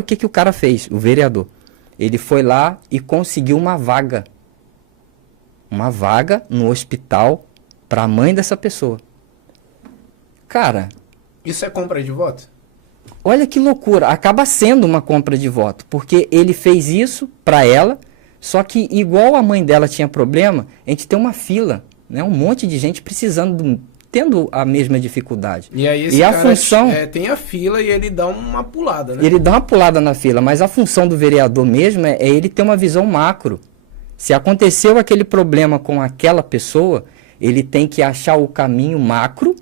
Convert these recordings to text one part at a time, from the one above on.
O que o cara fez, o vereador? Ele foi lá e conseguiu uma vaga. Uma vaga no hospital para a mãe dessa pessoa. Cara... Isso é compra de voto? Olha que loucura. Acaba sendo uma compra de voto. Porque ele fez isso para ela, só que igual a mãe dela tinha problema, a gente tem uma fila, né? Um monte de gente precisando, tendo a mesma dificuldade. E aí esse a cara função... tem a fila e ele dá uma pulada, né? Ele dá uma pulada na fila, mas a função do vereador mesmo é ele ter uma visão macro. Se aconteceu aquele problema com aquela pessoa, ele tem que achar o caminho macro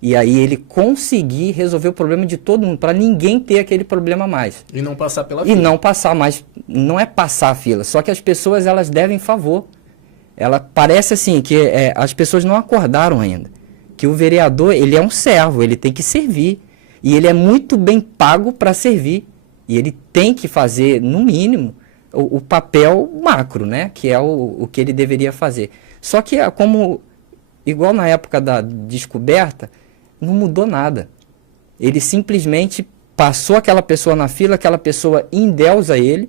e aí ele conseguir resolver o problema de todo mundo, para ninguém ter aquele problema mais. E não passar pela fila. E não passar mais, não é passar a fila, só que as pessoas elas devem favor. Ela parece assim que as pessoas não acordaram ainda, que o vereador ele é um servo, ele tem que servir e ele é muito bem pago para servir e ele tem que fazer no mínimo o papel macro, né? Que é o que ele deveria fazer. Só que como igual na época da descoberta, não mudou nada. Ele simplesmente passou aquela pessoa na fila, aquela pessoa endeusa ele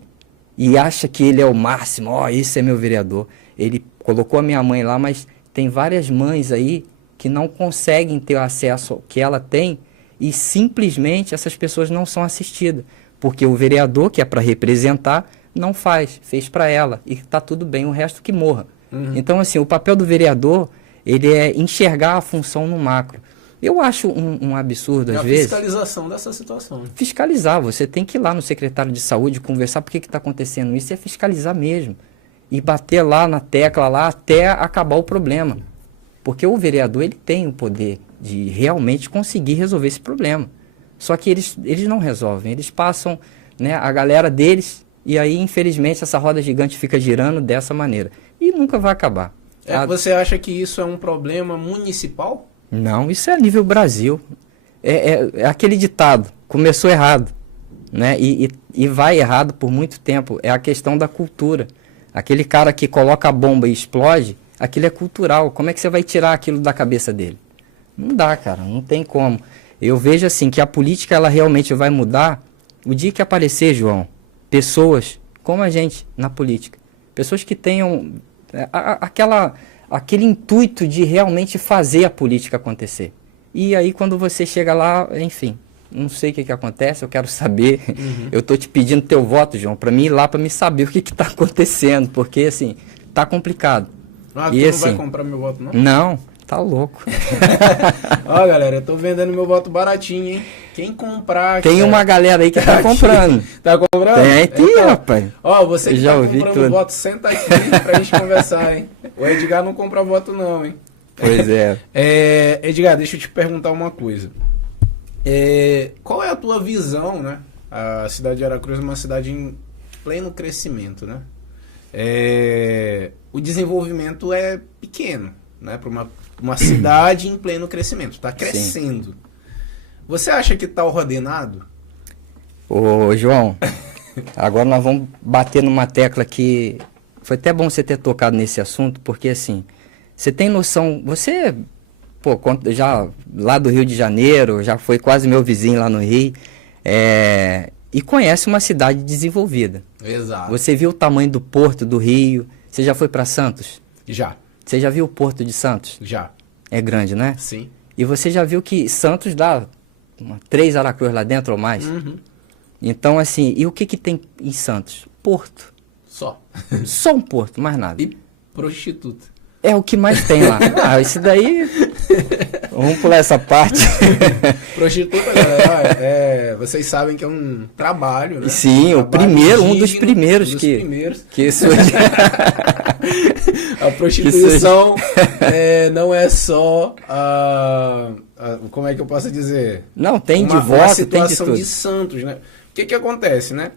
e acha que ele é o máximo. Ó, esse é meu vereador. Ele colocou a minha mãe lá, mas tem várias mães aí que não conseguem ter acesso ao que ela tem e simplesmente essas pessoas não são assistidas. Porque o vereador, que é para representar, não fez para ela e está tudo bem, o resto que morra. Uhum. Então, assim, o papel do vereador, ele é enxergar a função no macro. Eu acho um absurdo, às vezes... a fiscalização dessa situação. Fiscalizar, você tem que ir lá no secretário de saúde, conversar por que está acontecendo isso, é fiscalizar mesmo. E bater lá na tecla, lá, até acabar o problema. Porque o vereador, ele tem o poder de realmente conseguir resolver esse problema. Só que eles não resolvem, eles passam, né, a galera deles... E aí, infelizmente, essa roda gigante fica girando dessa maneira. E nunca vai acabar. Você acha que isso é um problema municipal? Não, isso é a nível Brasil. É aquele ditado, começou errado, né? E vai errado por muito tempo. É a questão da cultura. Aquele cara que coloca a bomba e explode, aquilo é cultural. Como é que você vai tirar aquilo da cabeça dele? Não dá, cara, não tem como. Eu vejo assim, que a política ela realmente vai mudar o dia que aparecer, João, pessoas como a gente na política, pessoas que tenham aquele intuito de realmente fazer a política acontecer. E aí quando você chega lá, enfim, não sei o que acontece, eu quero saber. Uhum. Eu estou te pedindo teu voto, João, para mim ir lá para me saber o que está acontecendo, porque assim, tá complicado. Ah, tu não vai comprar meu voto, não? Não, tá louco. Ó, galera, eu tô vendendo meu voto baratinho, hein? Quem comprar... Tem uma galera aí que tá comprando. Tá comprando? Tem aqui, então, rapaz. Ó, você que já tá ouvi comprando tudo. voto, senta aqui pra gente conversar, hein? O Edgar não compra voto não, hein? Pois é. Edgar, deixa eu te perguntar uma coisa. Qual é a tua visão, né? A cidade de Aracruz é uma cidade em pleno crescimento, né? O desenvolvimento é pequeno, né? Para uma cidade em pleno crescimento. Está crescendo. Sim. Você acha que está ordenado? Ô, João, agora nós vamos bater numa tecla que... Foi até bom você ter tocado nesse assunto, porque assim, você tem noção... Você, já lá do Rio de Janeiro, já foi quase meu vizinho lá no Rio, e conhece uma cidade desenvolvida. Exato. Você viu o tamanho do porto do Rio? Você já foi para Santos? Já. Você já viu o porto de Santos? Já. É grande, né? Sim. E você já viu que Santos dá 3 Aracruz lá dentro ou mais? Uhum. Então, assim, e o que tem em Santos? Porto. Só. Só um porto, mais nada. E prostituta. É o que mais tem lá. Isso daí... Vamos pular essa parte. Prostituta, galera, vocês sabem que é um trabalho, né? Sim, um primeiro, um dos primeiros que isso... A prostituição não é só como é que eu posso dizer? Não, tem uma divórcio, tem de situação tudo. de Santos, né? O que acontece, né?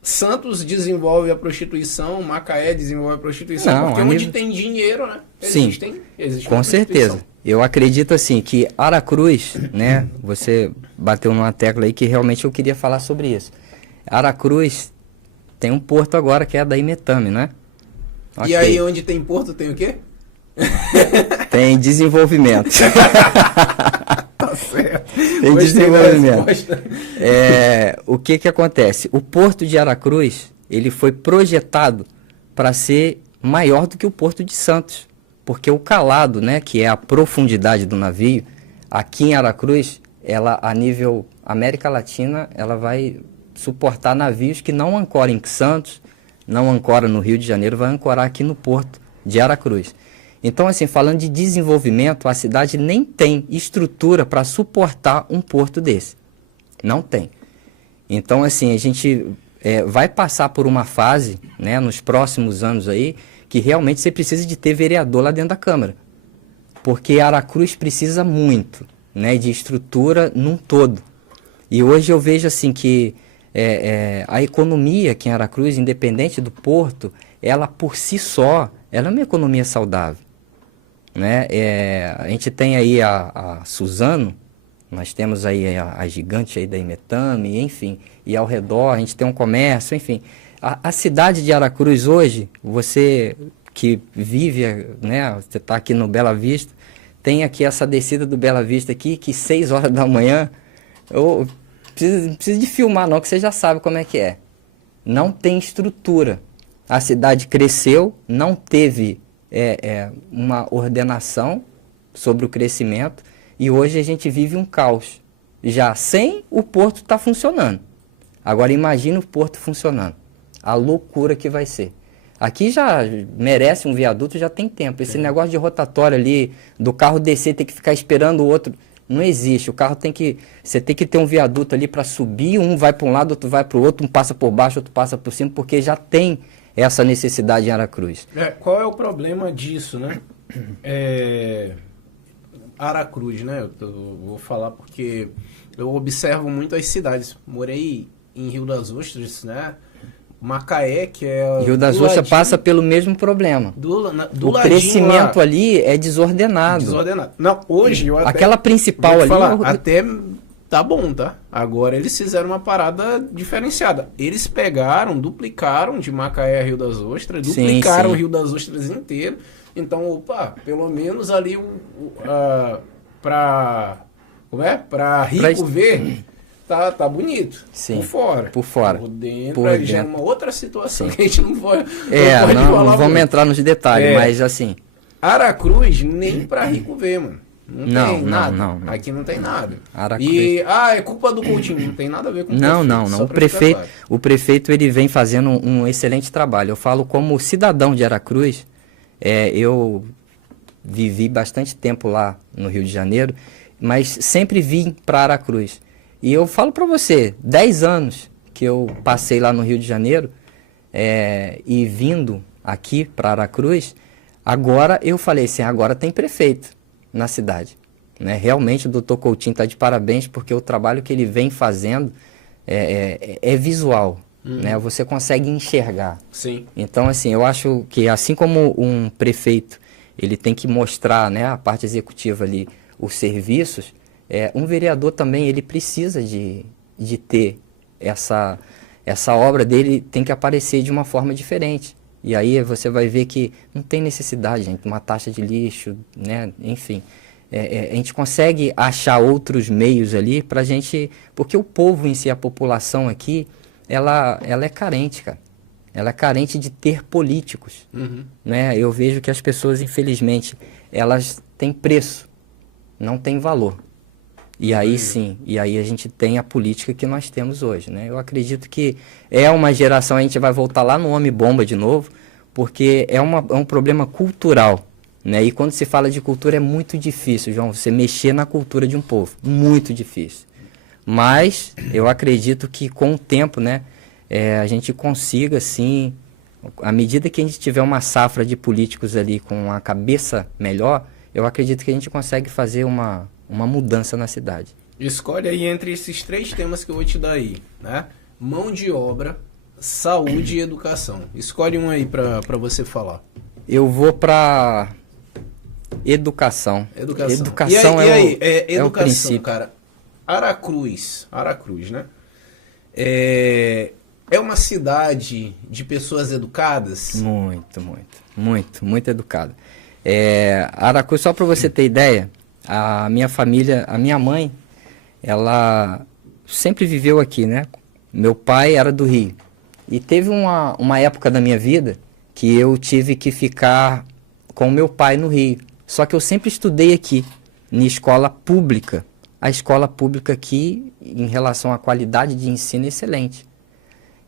Santos desenvolve a prostituição, Macaé desenvolve a prostituição, porque onde tem dinheiro, né? Existe com certeza. Eu acredito assim que Aracruz, né? Você bateu numa tecla aí que realmente eu queria falar sobre isso. Aracruz tem um porto agora que é da Imetame, né? Okay. E aí onde tem porto tem o quê? Tem desenvolvimento. Tá certo. Tem Gostei da desenvolvimento. resposta. O que que acontece? O Porto de Aracruz, ele foi projetado para ser maior do que o Porto de Santos, porque o calado, né, que é a profundidade do navio, aqui em Aracruz, ela a nível América Latina, ela vai suportar navios que não ancoram em Santos, não ancora no Rio de Janeiro, vai ancorar aqui no Porto de Aracruz. Então, assim, falando de desenvolvimento, a cidade nem tem estrutura para suportar um porto desse. Não tem. Então, assim, a gente vai passar por uma fase, né, nos próximos anos aí, que realmente você precisa de ter vereador lá dentro da Câmara. Porque Aracruz precisa muito, né, de estrutura num todo. E hoje eu vejo, assim, que a economia aqui em Aracruz, independente do porto, ela por si só, ela é uma economia saudável. Né? A gente tem aí a Suzano, nós temos aí a gigante aí da Imetame, enfim, e ao redor a gente tem um comércio, enfim. A cidade de Aracruz hoje, você que vive, né, você está aqui no Bela Vista, tem aqui essa descida do Bela Vista aqui, que 6 horas da manhã, não precisa de filmar não, que você já sabe como é que é. Não tem estrutura. A cidade cresceu, não teve uma ordenação sobre o crescimento, e hoje a gente vive um caos. Já sem o porto estar funcionando. Agora imagine o porto funcionando. A loucura que vai ser. Aqui já merece um viaduto, já tem tempo. Esse negócio de rotatória ali, do carro descer, ter que ficar esperando o outro, não existe. O carro você tem que ter um viaduto ali para subir, um vai para um lado, outro vai para o outro, um passa por baixo, outro passa por cima, porque já tem essa necessidade em Aracruz. Qual é o problema disso, né? Aracruz, né? Eu vou falar porque eu observo muito as cidades. Morei em Rio das Ostras, né? Macaé, que é... Rio das Ostras passa pelo mesmo problema. O crescimento lá, ali é desordenado. Não, hoje eu até... Aquela principal ali... Falar, até tá bom, tá? Agora eles fizeram uma parada diferenciada. Eles pegaram, duplicaram de Macaé a Rio das Ostras, duplicaram o Rio das Ostras inteiro. Então, opa, pelo menos ali pra rico ver, tá bonito. Sim, por fora. Por fora. Por dentro, já é uma outra situação. Sim. Que a gente não pode não vamos entrar nos detalhes, mas assim... Aracruz nem pra rico ver, mano. Não tem nada. Não. Aqui não tem nada. Aracruz. E, é culpa do Coutinho. Não tem nada a ver com o prefeito. Não. O prefeito ele vem fazendo um excelente trabalho. Eu falo como cidadão de Aracruz, eu vivi bastante tempo lá no Rio de Janeiro, mas sempre vim para Aracruz. E eu falo para você, 10 anos que eu passei lá no Rio de Janeiro, e vindo aqui para Aracruz, agora eu falei assim, agora tem prefeito na cidade, né? Realmente o doutor Coutinho está de parabéns, porque o trabalho que ele vem fazendo é visual, né? Você consegue enxergar. Sim. Então, assim, eu acho que assim como um prefeito, ele tem que mostrar, né, a parte executiva ali, os serviços, um vereador também, ele precisa de ter essa obra dele, tem que aparecer de uma forma diferente. E aí você vai ver que não tem necessidade, gente, uma taxa de lixo, né? Enfim, a gente consegue achar outros meios ali para a gente... Porque o povo em si, a população aqui, ela é carente, cara. Ela é carente de ter políticos. Né? Eu vejo que as pessoas, infelizmente, elas têm preço, não têm valor. E aí sim, e aí a gente tem a política que nós temos hoje, né? Eu acredito que é uma geração, a gente vai voltar lá no Homem-Bomba de novo, porque é um problema cultural, né? E quando se fala de cultura é muito difícil, João, você mexer na cultura de um povo, muito difícil. Mas eu acredito que com o tempo, né, a gente consiga, sim, à medida que a gente tiver uma safra de políticos ali com a cabeça melhor, eu acredito que a gente consegue fazer uma mudança na cidade. Escolhe aí entre esses 3 temas que eu vou te dar aí, né? Mão de obra, saúde e educação. Escolhe um aí pra você falar. Eu vou pra educação. Educação é o princípio. Cara, Aracruz, né? É uma cidade de pessoas educadas? Muito educada. Aracruz, só para você ter ideia, a minha família, a minha mãe, ela sempre viveu aqui, né? Meu pai era do Rio. E teve uma época da minha vida que eu tive que ficar com meu pai no Rio. Só que eu sempre estudei aqui, em escola pública. A escola pública aqui, em relação à qualidade de ensino, é excelente.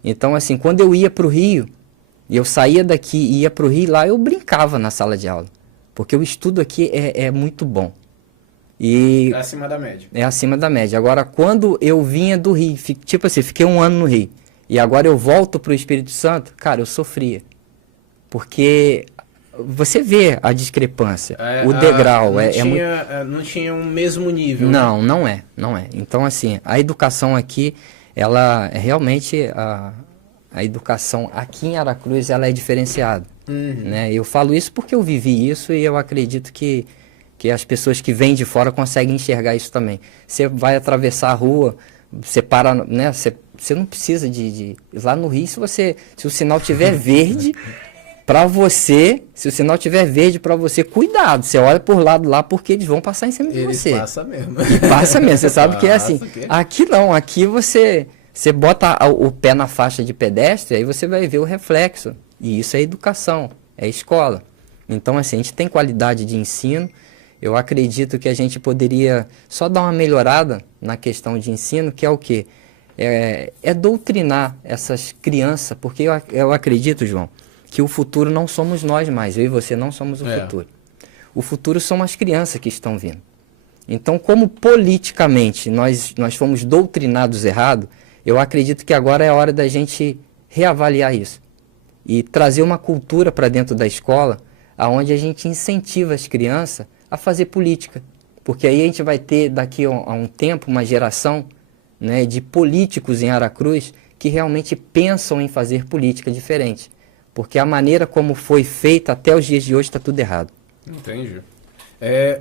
Então, assim, quando eu ia para o Rio, e eu saía daqui e ia para o Rio, lá eu brincava na sala de aula. Porque o estudo aqui é muito bom. E é acima da média. É acima da média. Agora, quando eu vinha do Rio, tipo assim, fiquei 1 ano no Rio, e agora eu volto para o Espírito Santo, cara, eu sofria. Porque você vê a discrepância, o degrau. Não tinha um mesmo nível. Não, né? não é. Então, assim, a educação aqui, ela é realmente, a educação aqui em Aracruz, ela é diferenciada. Né? Eu falo isso porque eu vivi isso e eu acredito que as pessoas que vêm de fora conseguem enxergar isso também. Você vai atravessar a rua, você para, né? Você não precisa de... Lá no Rio, se o sinal tiver verde... Para você, se o sinal tiver verde para você, cuidado, você olha por lado lá porque eles vão passar em cima de você. Passa mesmo. E passa mesmo, você sabe que é assim. Aqui não, aqui você bota o pé na faixa de pedestre, aí você vai ver o reflexo. E isso é educação, é escola. Então, assim, a gente tem qualidade de ensino. Eu acredito que a gente poderia só dar uma melhorada na questão de ensino, que é o quê? É doutrinar essas crianças, porque eu acredito, João, que o futuro não somos nós mais, eu e você não somos o futuro. O futuro são as crianças que estão vindo. Então, como politicamente nós fomos doutrinados errado, eu acredito que agora é a hora da gente reavaliar isso. E trazer uma cultura para dentro da escola, onde a gente incentiva as crianças a fazer política. Porque aí a gente vai ter, daqui a um tempo, uma geração, né, de políticos em Aracruz que realmente pensam em fazer política diferente. Porque a maneira como foi feita até os dias de hoje está tudo errado. Entendi.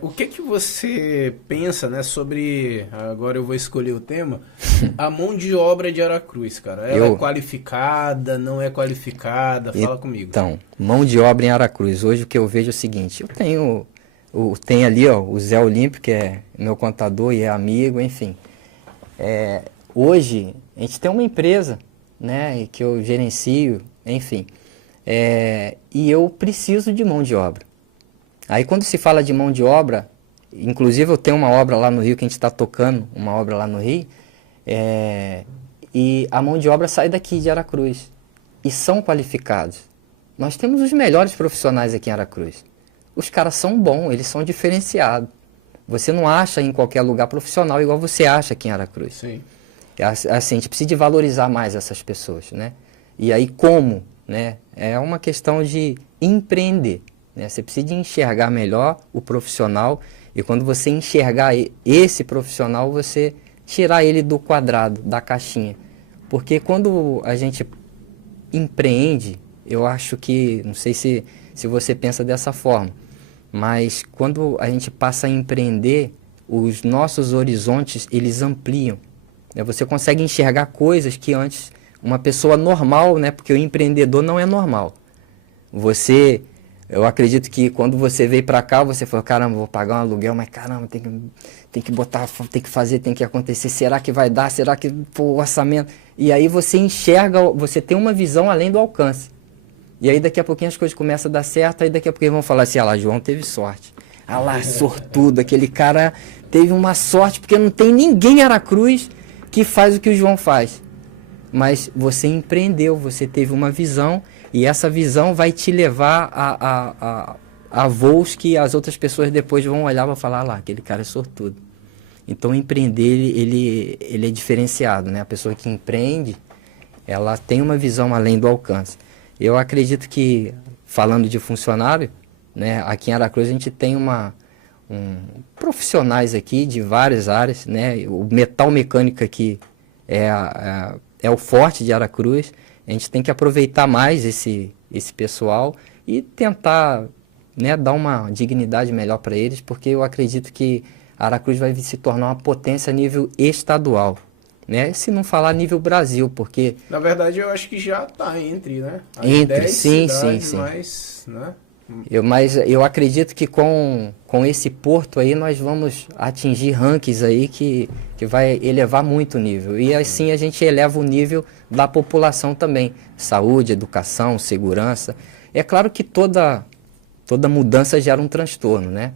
O que você pensa, né, sobre, agora eu vou escolher o tema, a mão de obra de Aracruz, cara? Ela é qualificada, não é qualificada? Fala comigo. Então, mão de obra em Aracruz. Hoje o que eu vejo é o seguinte, eu tenho ali o Zé Olímpio, que é meu contador e é amigo, enfim. Hoje a gente tem uma empresa, né, que eu gerencio, enfim. E eu preciso de mão de obra. Aí quando se fala de mão de obra, inclusive eu tenho uma obra lá no Rio, que a gente está tocando, uma obra lá no Rio, e a mão de obra sai daqui de Aracruz, e são qualificados. Nós temos os melhores profissionais aqui em Aracruz. Os caras são bons, eles são diferenciados. Você não acha em qualquer lugar profissional igual você acha aqui em Aracruz. Sim. Assim, a gente precisa de valorizar mais essas pessoas, né? E aí como? Né? É uma questão de empreender, né? Você precisa de enxergar melhor o profissional e quando você enxergar esse profissional, você tirar ele do quadrado, da caixinha. Porque quando a gente empreende, eu acho que, não sei se você pensa dessa forma, mas quando a gente passa a empreender, os nossos horizontes, eles ampliam. Né? Você consegue enxergar coisas que antes... Uma pessoa normal, né? Porque o empreendedor não é normal. Eu acredito que quando você veio para cá, você falou, caramba, vou pagar um aluguel, mas caramba, tem que botar, tem que fazer, tem que acontecer. Será que vai dar? Será que, o orçamento? E aí você enxerga, você tem uma visão além do alcance. E aí daqui a pouquinho as coisas começam a dar certo, aí daqui a pouquinho vão falar assim, lá, João teve sorte. Lá, sortudo, aquele cara teve uma sorte, porque não tem ninguém em Aracruz que faz o que o João faz. Mas você empreendeu, você teve uma visão e essa visão vai te levar a voos que as outras pessoas depois vão olhar e vão falar, lá, aquele cara é sortudo. Então, empreender, ele é diferenciado, né? A pessoa que empreende, ela tem uma visão além do alcance. Eu acredito que, falando de funcionário, né, aqui em Aracruz a gente tem profissionais aqui de várias áreas, né? O metal mecânico aqui é o forte de Aracruz. A gente tem que aproveitar mais esse pessoal e tentar, né, dar uma dignidade melhor para eles, porque eu acredito que Aracruz vai se tornar uma potência a nível estadual, né? Se não falar nível Brasil, porque... Na verdade, eu acho que já está entre, né? Entre, sim. Mais, né? Mas eu acredito que com esse porto aí nós vamos atingir rankings aí que vai elevar muito o nível. E assim a gente eleva o nível da população também. Saúde, educação, segurança. É claro que toda mudança gera um transtorno, né?